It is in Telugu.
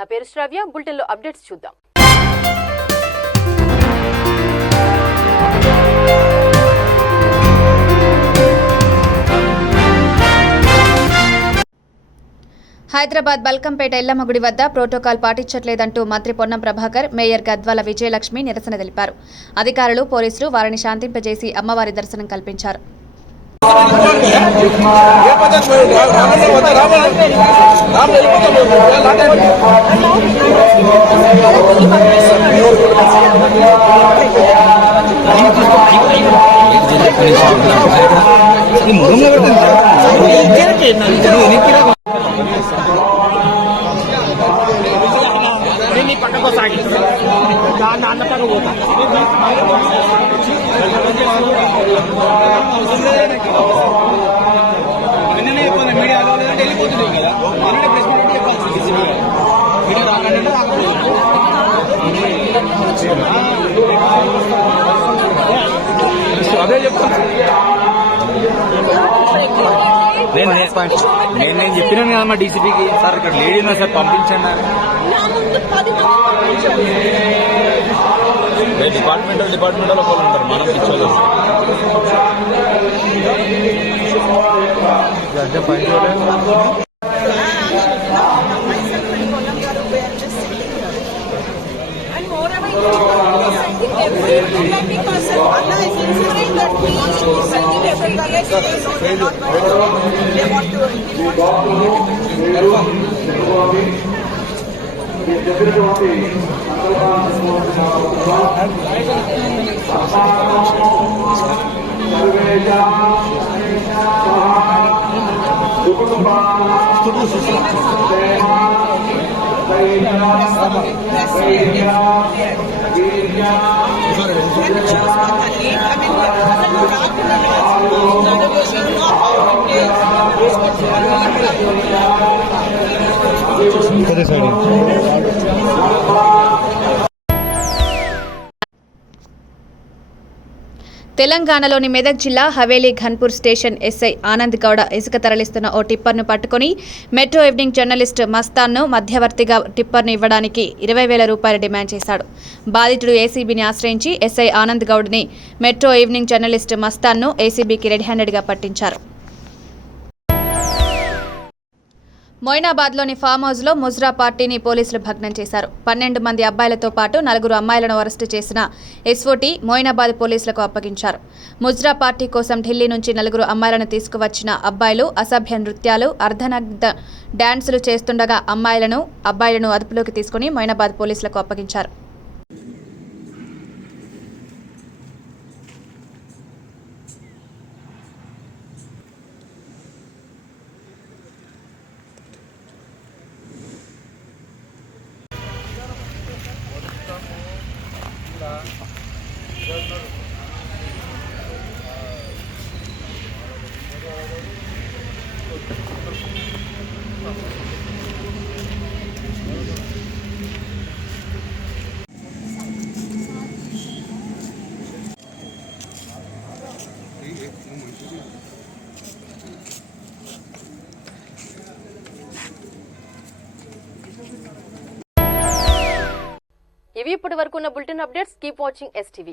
నా పేరు శ్రావ్య. బులెటిన్లో అప్డేట్స్ చూద్దాం. హైదరాబాద్ బల్కంపేట ఎల్లమ్మ గుడి వద్ద ప్రోటోకాల్ పాటించట్లేదంటూ మంత్రి పొన్నం ప్రభాకర్, మేయర్ గద్వాల విజయలక్ష్మి నిరసన తెలిపారు. అధికారులు, పోలీసులు వారిని శాంతింపజేసి అమ్మవారి దర్శనం కల్పించారు. నేను చెప్పినాను కదా మా డీసీపీకి, సార్ ఇక్కడ లేడీ ఉన్నా సార్ పంపించండి. డిపార్ట్మెంట్ లో ఒకళ్ళు ఉంటారు, మనం పిచ్చోళ్ళు. తెలంగాణలోని మెదక్ జిల్లా హవేలీ ఘన్పూర్ స్టేషన్ ఎస్ఐ ఆనంద్ గౌడ ఇసుక తరలిస్తున్న ఓ టిప్పర్ను పట్టుకుని మెట్రో ఈవినింగ్ జర్నలిస్ట్ మస్తాన్ను మధ్యవర్తిగా టిప్పర్ను ఇవ్వడానికి 20,000 రూపాయలు డిమాండ్ చేశాడు. బాధితుడు ఏసీబీని ఆశ్రయించి ఎస్ఐ ఆనంద్ గౌడ్ని మెట్రో ఈవినింగ్ జర్నలిస్ట్ మస్తాన్ను ఏసీబీకి రెడ్ హ్యాండెడ్గా పట్టించారు. మొయినాబాద్లోని ఫామ్ హౌస్లో ముజ్రా పార్టీని పోలీసులు భగ్నం చేశారు. 12 మంది అబ్బాయిలతో పాటు 4 అమ్మాయిలను అరెస్టు చేసిన ఎస్ఓటీ మొయినాబాద్ పోలీసులకు అప్పగించారు. ముజ్రా పార్టీ కోసం ఢిల్లీ నుంచి 4 అమ్మాయిలను తీసుకువచ్చిన అబ్బాయిలు అసభ్య నృత్యాలు, అర్ధనగ్న డాన్సులు చేస్తుండగా అబ్బాయిలను అదుపులోకి తీసుకుని మొయినాబాద్ పోలీసులకు అప్పగించారు. ఇవి ఇప్పటి వరకు ఉన్న bulletin updates. Keep watching STV.